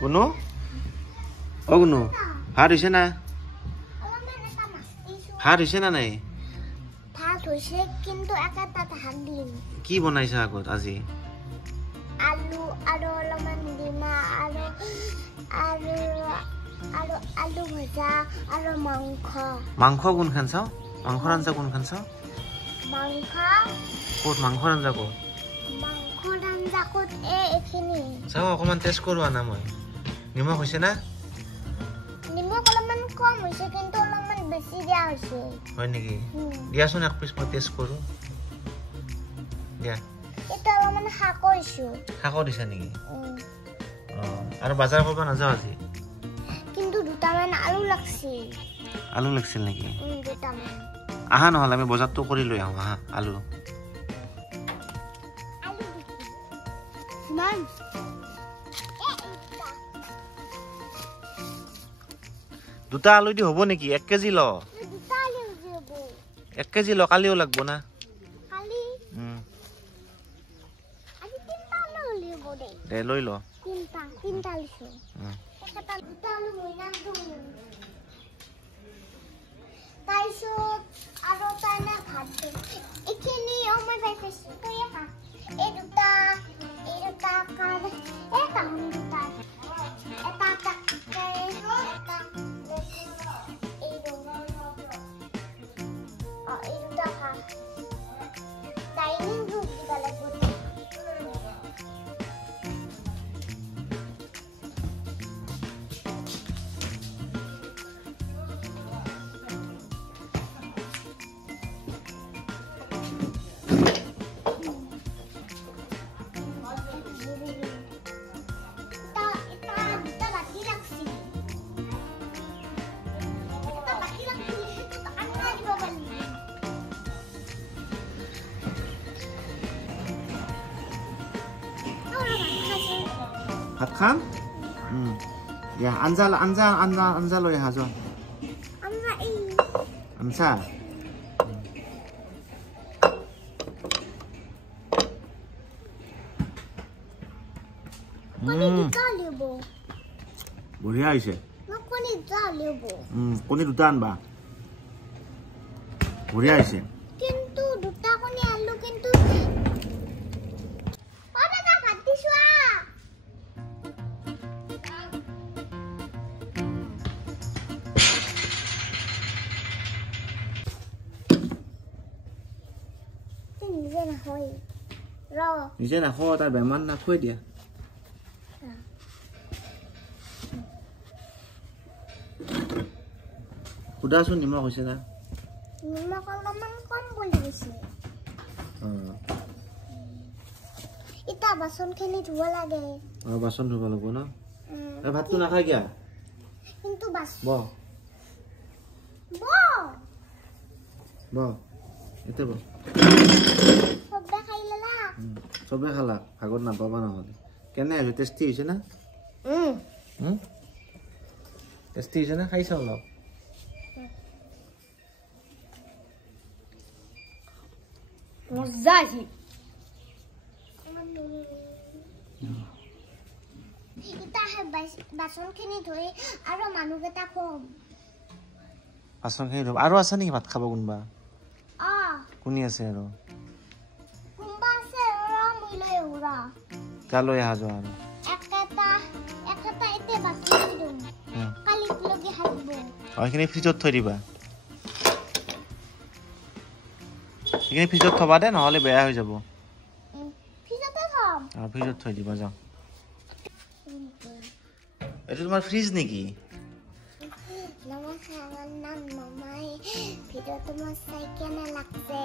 কোনো ও কোনো ভাত হৈছে না ভাত হৈছে না নাই ভাত হৈছে কিন্তু একটা ধান দিম কি বনাইছা আগত আজি আলু আৰু অলপমান দিমা আৰু আৰু আৰু আলু ভজা আৰু মাংস কোনখান চাও মাংসৰ আঞ্জা কোনখান চাও মাংস ক'ত মাংসৰ আঞ্জা ক'ত ক'ত এইখিনি চাও অকমান টেষ্ট কৰোৱা না মই নিমখ হৈছে না নিমখ অলপমান কম হৈছে কিন্তু অলপমান বেছি দিয়া হৈছে হয় নেকি দিয়াচোন এক পিছ মই টেষ্ট কৰো দিয়া এটা অলপমান শাকইছো শাক দিছা নেকি আৰু বাজাৰ কৰিব নাযাও আজি কিন্তু দুটামান আলু লাগছিল নেকি দুটামান আহা নহ'লে আমি বজাৰটো কৰি লৈ আহোঁ আহা আলু মান দুটা আলু দি হ'ব নেকি 1 কেজি ল 1 কেজি ল কালিও লাগব না কালি আজি তিনটা আলু লিব দে লৈ ল তিনটা লিছো এটা দুটা আলু মইনা দম তাইছো আৰু তাইনা ভাত এখিনি মই পাইছো তই খা এই দুটা কার এটা দুটা এটা টাকা এটা এই দুটা খা ডাইনিং রুম দিবা লাগবে ভাত খাম ya anja লৈ আহা যোৱা আঞ্জা বঢ়িয়া হৈছে কণী দুটা আনবা বঢ়িয়া হৈছে কিন্তু দুটা কণী আনলো কিন্তু নিজে নাখ তাৰ বেমাৰ নাখুৱাই দিয়া সুধাচোন নিমখ হৈছে না নিমখ অলপমান কম বুলি কৈছে এটা বাচনখিনি ধুব লাগে বাচন ধুব লাগিব ন ভাতটো নাখাই কিয়া কিন্তু এতে চবে খালা ভাগত নাপাবা নহ'লে কেনে হৈছে টেষ্টি হৈছে না টেষ্টি হৈছে না খাইছা অলপ মজা আছে বাচনখিনি ধুই আৰু মানুহকেইটা খুৱাম বাচনখিনি ধুম আৰু আছে নেকি ভাত খাব কোনোবা কোনে আছে আৰু লৈ আহা যোৱা আৰু এইখিনি ফ্ৰিজত থৈ দিবা এইখিনি ফ্ৰিজত থবা দে নহ'লে বেয়া হৈ যাব ফ্ৰিজত থৈ দিবা যাওঁ এইটো তোমাৰ ফ্ৰিজ নেকি নমস্কাৰ, আমাৰ নাম মামাই। ভিডিওটো মোৰ চাই কেনে লাগছে